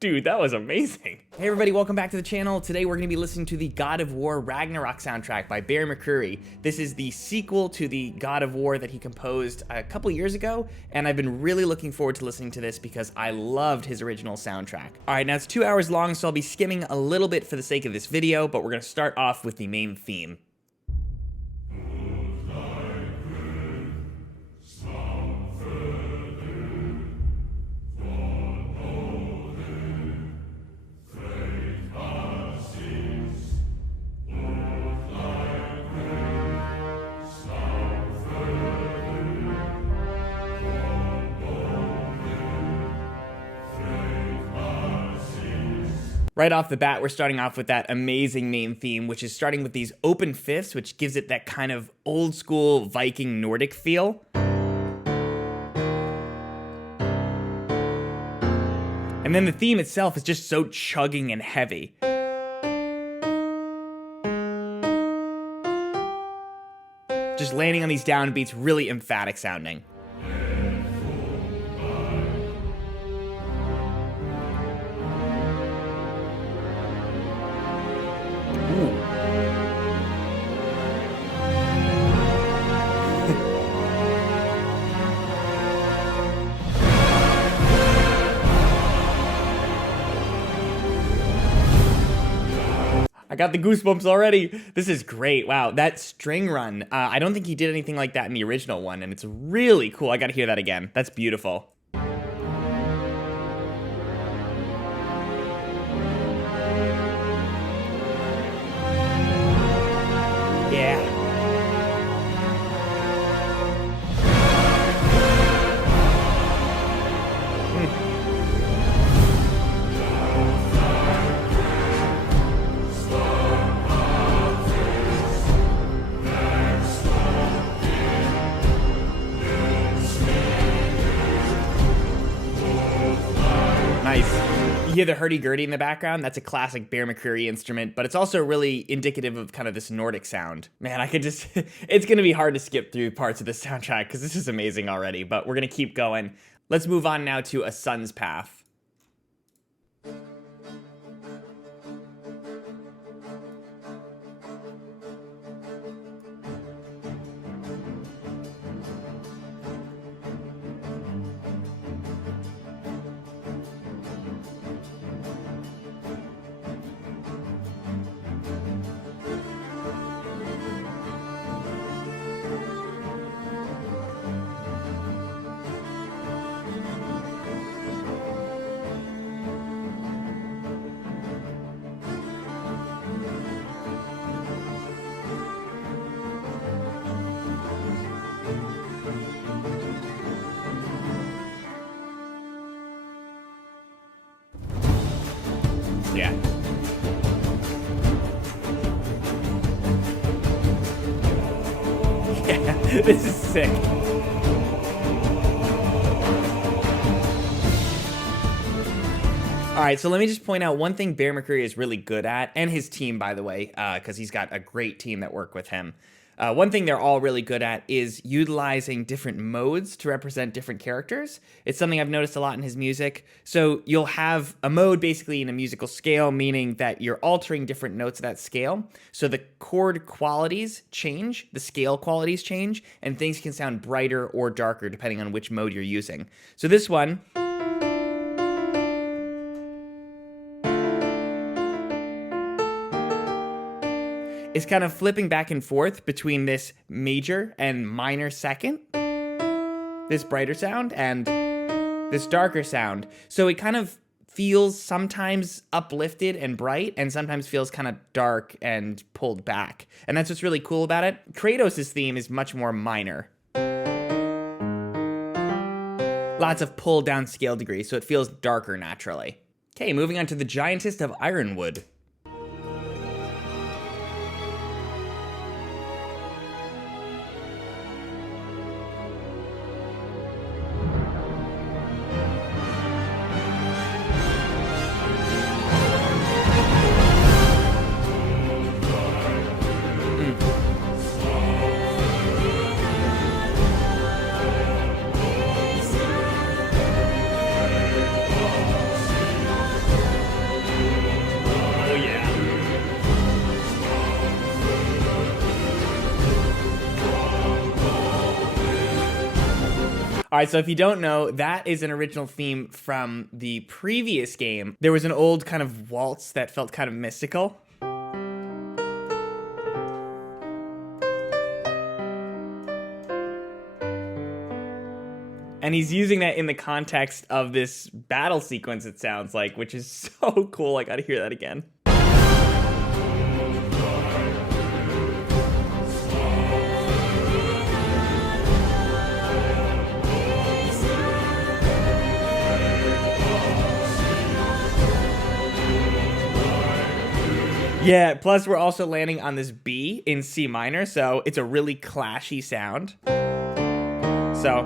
Dude, that was amazing. Hey everybody, welcome back to the channel. Today we're going to be listening to the God of War Ragnarok soundtrack by Barry McCreary. This is the sequel to the God of War that he composed a couple years ago, and I've been really looking forward to listening to this because I loved his original soundtrack. Alright, now it's 2 hours long, so I'll be skimming a little bit for the sake of this video, but we're going to start off with the main theme. Right off the bat, we're starting off with that amazing main theme, which is starting with these open fifths, which gives it that kind of old school Viking Nordic feel. And then the theme itself is just so chugging and heavy. Just landing on these downbeats, really emphatic sounding. I got the goosebumps already. This is great. Wow, that string run. I don't think he did anything like that in the original one, and it's really cool. I gotta hear that again. That's beautiful. Yeah. Nice. You hear the hurdy-gurdy in the background? That's a classic Bear McCreary instrument, but it's also really indicative of kind of this Nordic sound. Man, I could just... it's going to be hard to skip through parts of this soundtrack because this is amazing already, but we're going to keep going. Let's move on now to A Sun's Path. Yeah. Yeah, this is sick. All right, so let me just point out one thing Bear McCreary is really good at, and his team, by the way, because he's got a great team that work with him. One thing they're all really good at is utilizing different modes to represent different characters. It's something I've noticed a lot in his music. So you'll have a mode basically in a musical scale, meaning that you're altering different notes of that scale. So the chord qualities change, the scale qualities change, and things can sound brighter or darker depending on which mode you're using. So this one... is kind of flipping back and forth between this major and minor second, this brighter sound, and this darker sound. So it kind of feels sometimes uplifted and bright, and sometimes feels kind of dark and pulled back. And that's what's really cool about it. Kratos' theme is much more minor. Lots of pull down scale degrees, so it feels darker naturally. Okay, moving on to the Giantess of Ironwood. All right, so if you don't know, that is an original theme from the previous game. There was an old kind of waltz that felt kind of mystical. And he's using that in the context of this battle sequence, it sounds like, which is so cool. I gotta hear that again. Yeah, plus we're also landing on this B in C minor, so it's a really clashy sound. So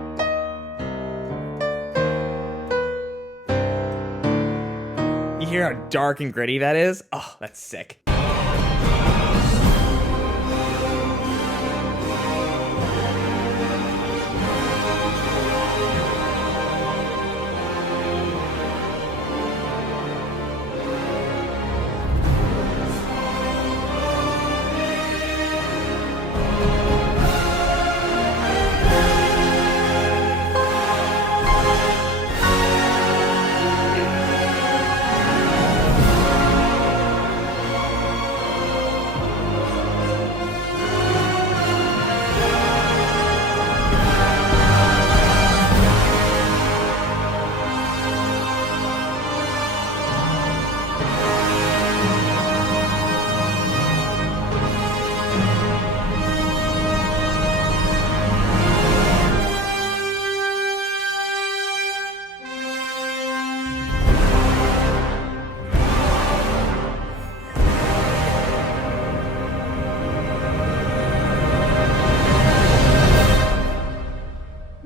you hear how dark and gritty that is? Oh, that's sick.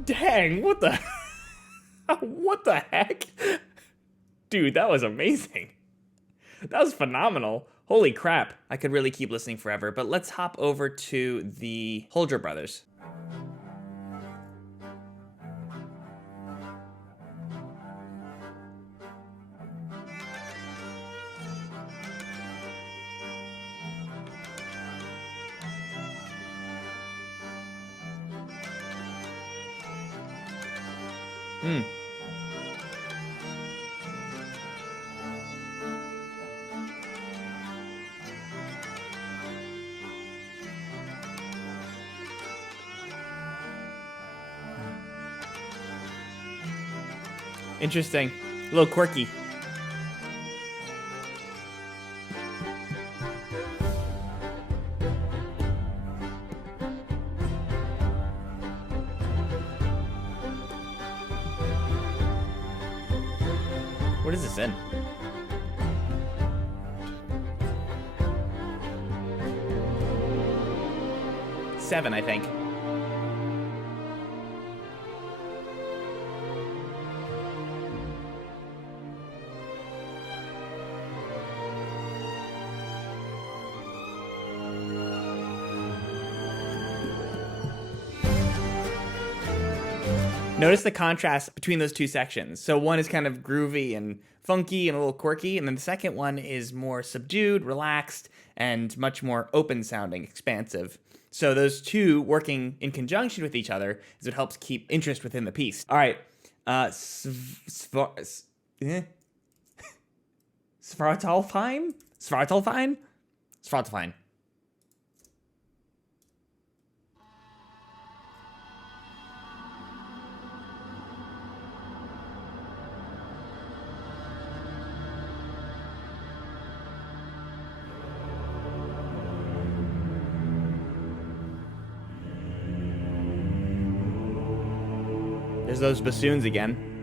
Dang, what the what the heck? Dude, that was amazing. That was phenomenal. Holy crap. I could really keep listening forever, but let's hop over to the Huldra brothers. Interesting. A little quirky. What is this in? Seven, I think. Notice the contrast between those two sections. So one is kind of groovy and funky and a little quirky, and then the second one is more subdued, relaxed, and much more open sounding, expansive. So those two working in conjunction with each other is what helps keep interest within the piece. All right. Svartalfheim? Svartalfheim? Svartalfheim. There's those bassoons again.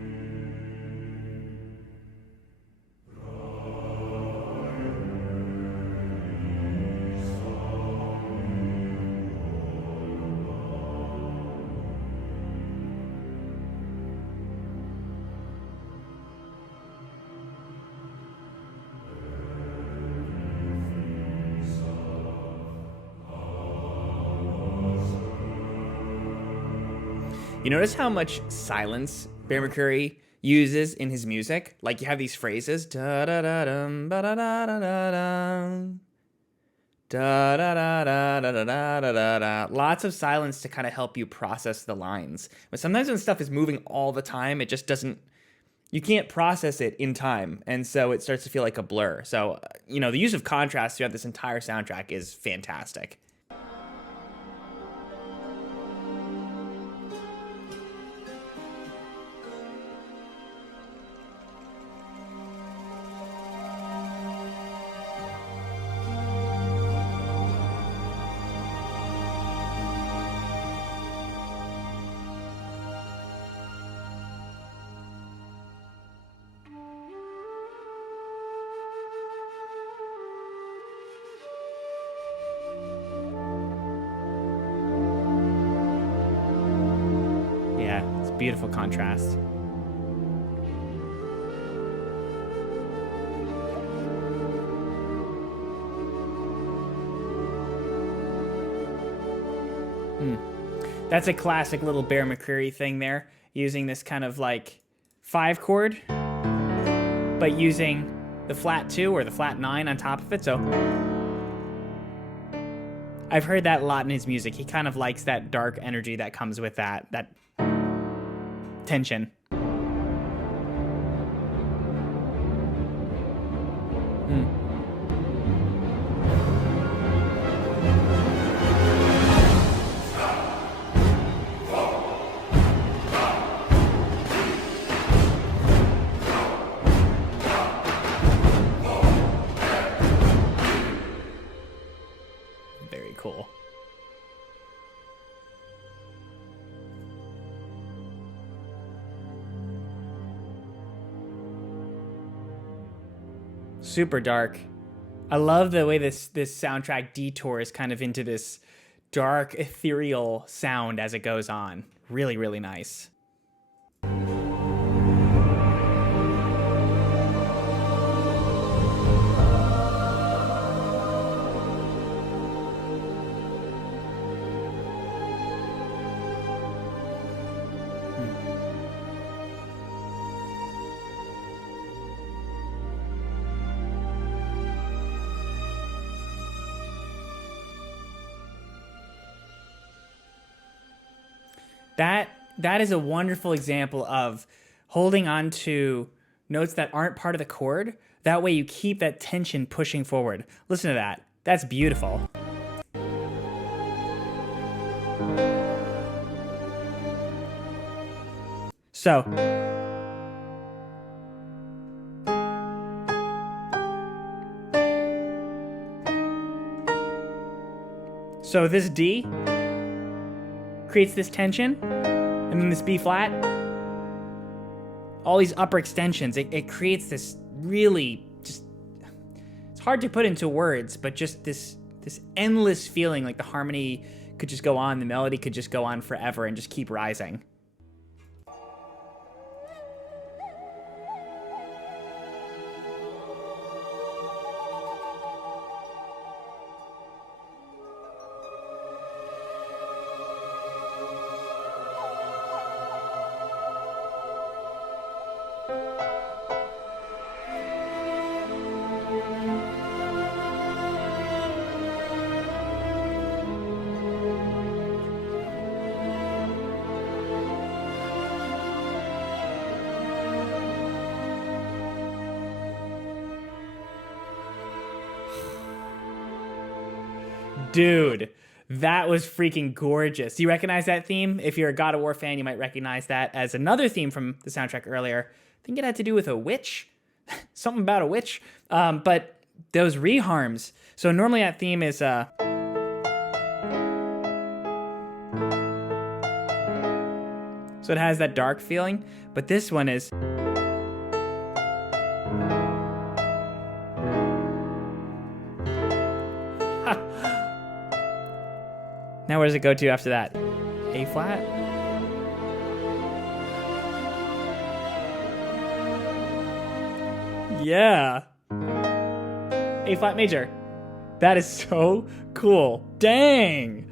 You notice how much silence Bear McCreary uses in his music? Like you have these phrases, da da da dum, ba da da da da dum, Da da da da da da da da da da. Lots of silence to kind of help you process the lines. But sometimes when stuff is moving all the time, it just doesn't. You can't process it in time, and so it starts to feel like a blur. So, the use of contrast throughout this entire soundtrack is fantastic. Beautiful contrast. That's a classic little Bear McCreary thing there, using this kind of like 5 chord, but using the flat 2 or the flat 9 on top of it. So I've heard that a lot in his music. He kind of likes that dark energy that comes with that tension. Very cool. Super dark. I love the way this soundtrack detours kind of into this dark, ethereal sound as it goes on. Really, really nice. That is a wonderful example of holding on to notes that aren't part of the chord. That way you keep that tension pushing forward. Listen to that. That's beautiful. So this D creates this tension, and then this B flat, all these upper extensions, it creates this really just, it's hard to put into words, but just this endless feeling like the harmony could just go on, the melody could just go on forever and just keep rising. Dude, that was freaking gorgeous. Do you recognize that theme? If you're a God of War fan, you might recognize that as another theme from the soundtrack earlier. I think it had to do with a witch. Something about a witch. But those reharms. So normally that theme is... So it has that dark feeling. But this one is... Now where does it go to after that? A flat? Yeah. A flat major. That is so cool. Dang.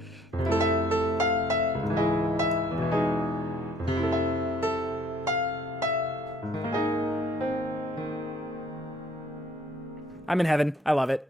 I'm in heaven. I love it.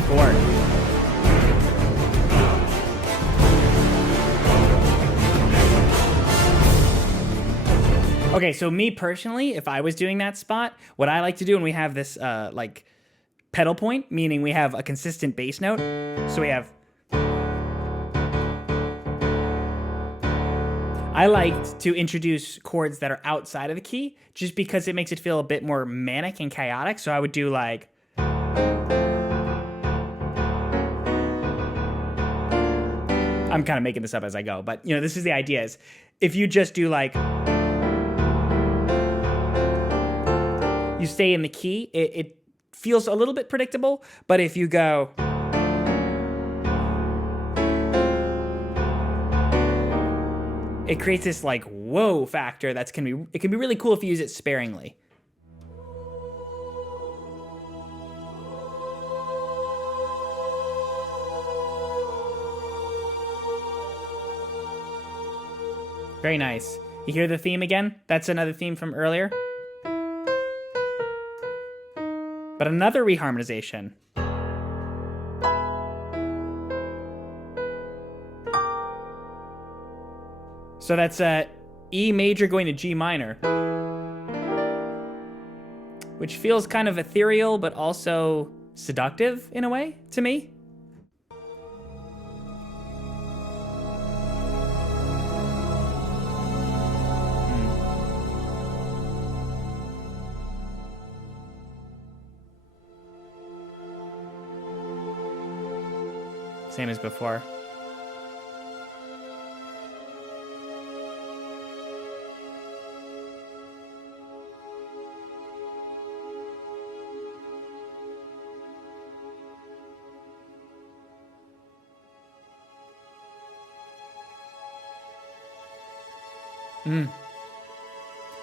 3, 4. Okay, so me personally, if I was doing that spot, what I like to do when we have this like pedal point, meaning we have a consistent bass note, so we have... I like to introduce chords that are outside of the key just because it makes it feel a bit more manic and chaotic. So I would do like... I'm kind of making this up as I go, but you know, this is the idea is if you just do like... You stay in the key, it feels a little bit predictable, but if you go... It creates this like whoa factor it can be really cool if you use it sparingly. Very nice. You hear the theme again? That's another theme from earlier. But another reharmonization. So that's E major going to G minor, which feels kind of ethereal, but also seductive in a way to me. Same as before.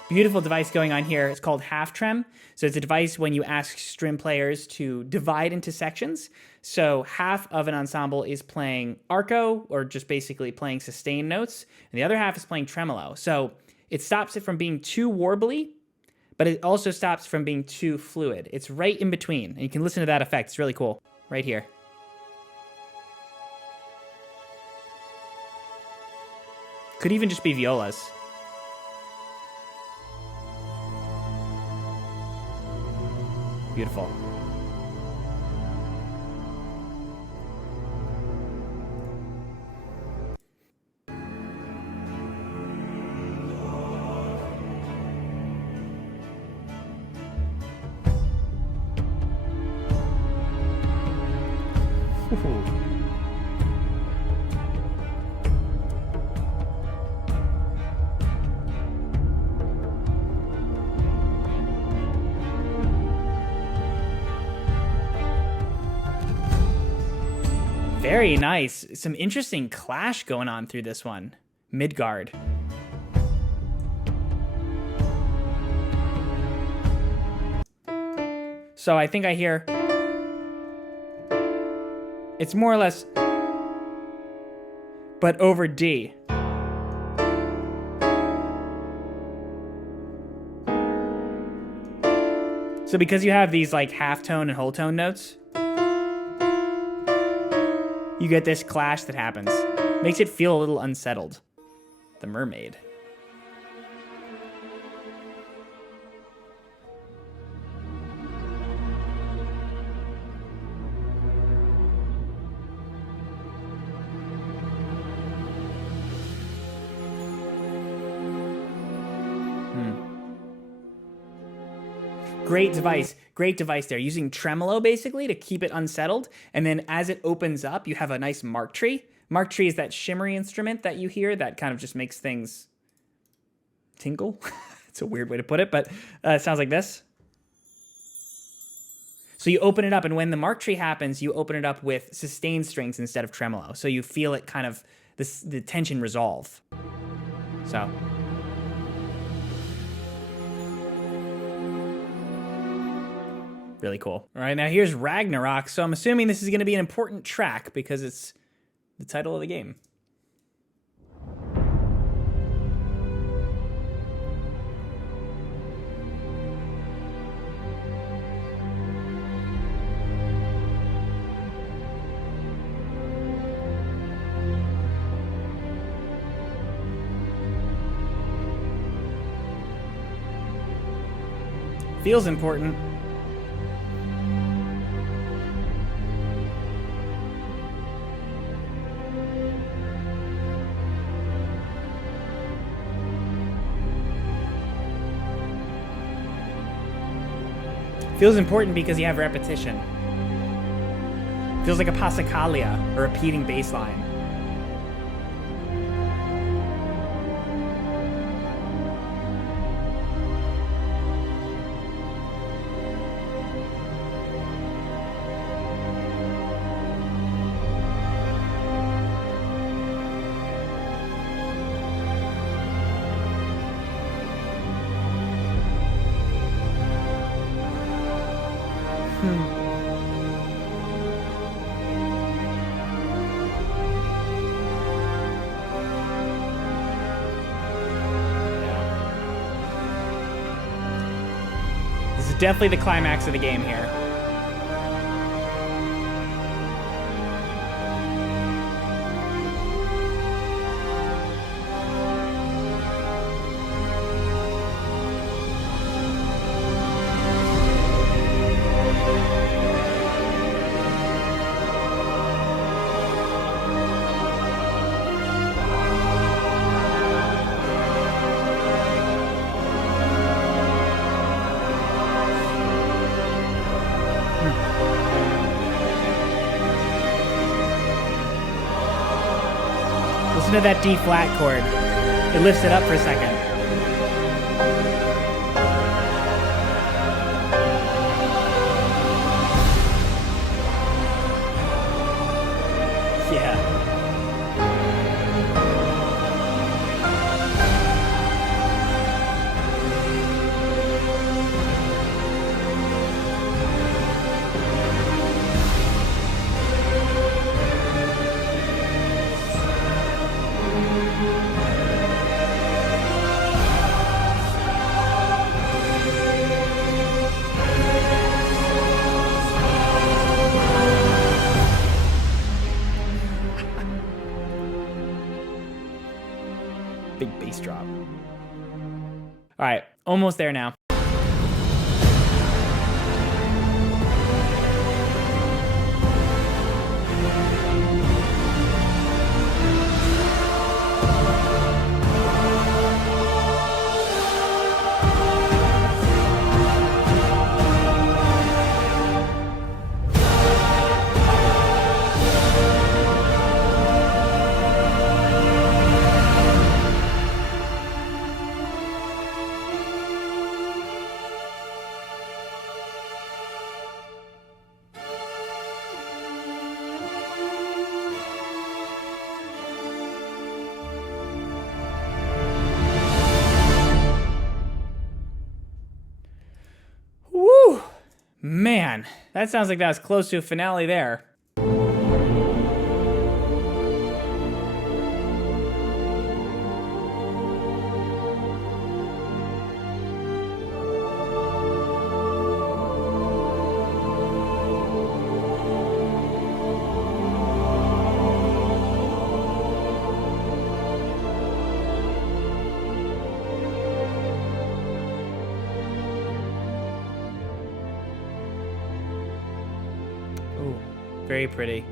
Beautiful device going on here. It's called half trem. So it's a device when you ask string players to divide into sections. So half of an ensemble is playing arco, or just basically playing sustained notes, and the other half is playing tremolo. So it stops it from being too warbly, but it also stops from being too fluid. It's right in between, and you can listen to that effect. It's really cool. Right here. Could even just be violas. Beautiful. Ooh. Very nice. Some interesting clash going on through this one. Midgard. So I think I hear... It's more or less... but over D. So because you have these like half tone and whole tone notes, you get this clash that happens. Makes it feel a little unsettled. The mermaid. Great device. Great device there. Using tremolo, basically, to keep it unsettled. And then as it opens up, you have a nice mark tree. Mark tree is that shimmery instrument that you hear that kind of just makes things tingle. It's a weird way to put it, but it sounds like this. So you open it up, and when the mark tree happens, you open it up with sustained strings instead of tremolo. So you feel it kind of, the tension resolve. So... really cool. All right, now here's Ragnarok. So I'm assuming this is going to be an important track because it's the title of the game. Feels important. Feels important because you have repetition. Feels like a passacalia, a repeating bass line. Definitely the climax of the game here. Listen to that D flat chord. It lifts it up for a second. Yeah. Big bass drop. All right, almost there now. Woo! Man, that sounds like that was close to a finale there. Ooh, very pretty.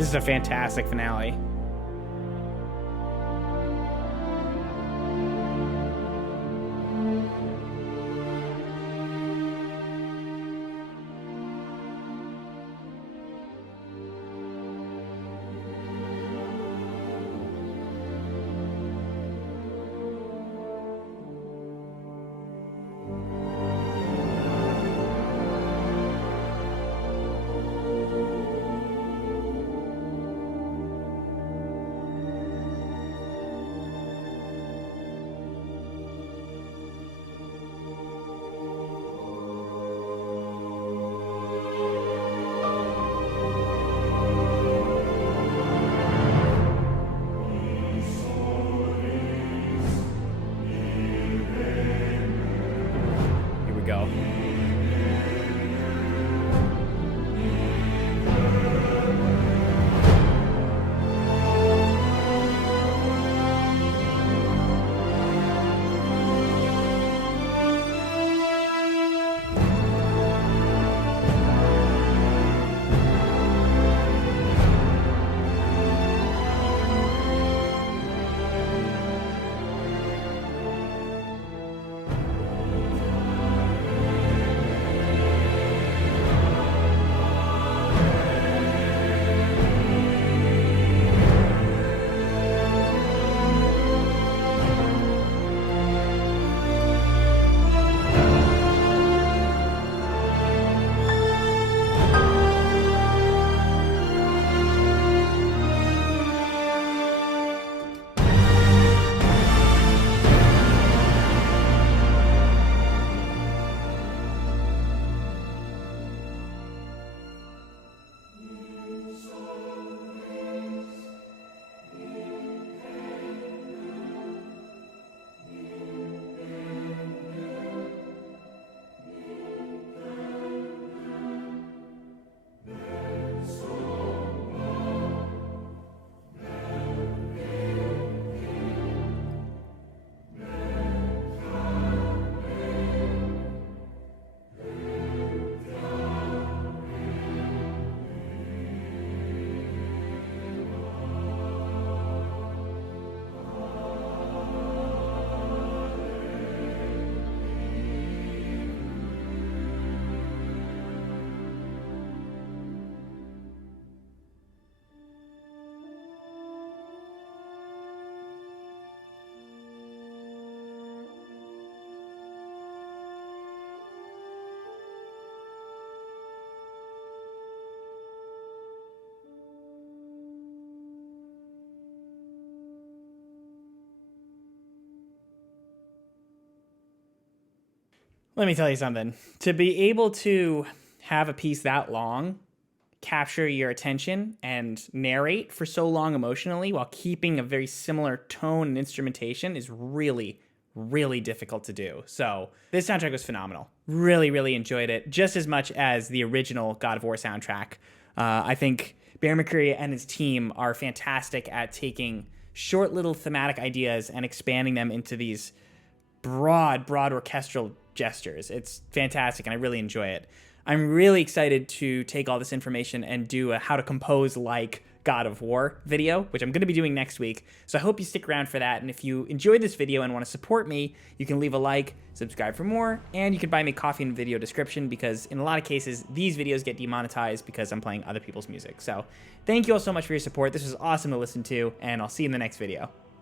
This is a fantastic finale. Go. Let me tell you something. To be able to have a piece that long capture your attention and narrate for so long emotionally while keeping a very similar tone and instrumentation is really, really difficult to do. So this soundtrack was phenomenal. Really, really enjoyed it just as much as the original God of War soundtrack. I think Bear McCreary and his team are fantastic at taking short little thematic ideas and expanding them into these broad orchestral gestures. It's fantastic, and I really enjoy it. I'm really excited to take all this information and do a how to compose like God of War video, which I'm going to be doing next week. So I hope you stick around for that. And if you enjoyed this video and want to support me, you can leave a like, subscribe for more, and you can buy me coffee in the video description, because in a lot of cases, these videos get demonetized because I'm playing other people's music. So thank you all so much for your support. This was awesome to listen to, and I'll see you in the next video.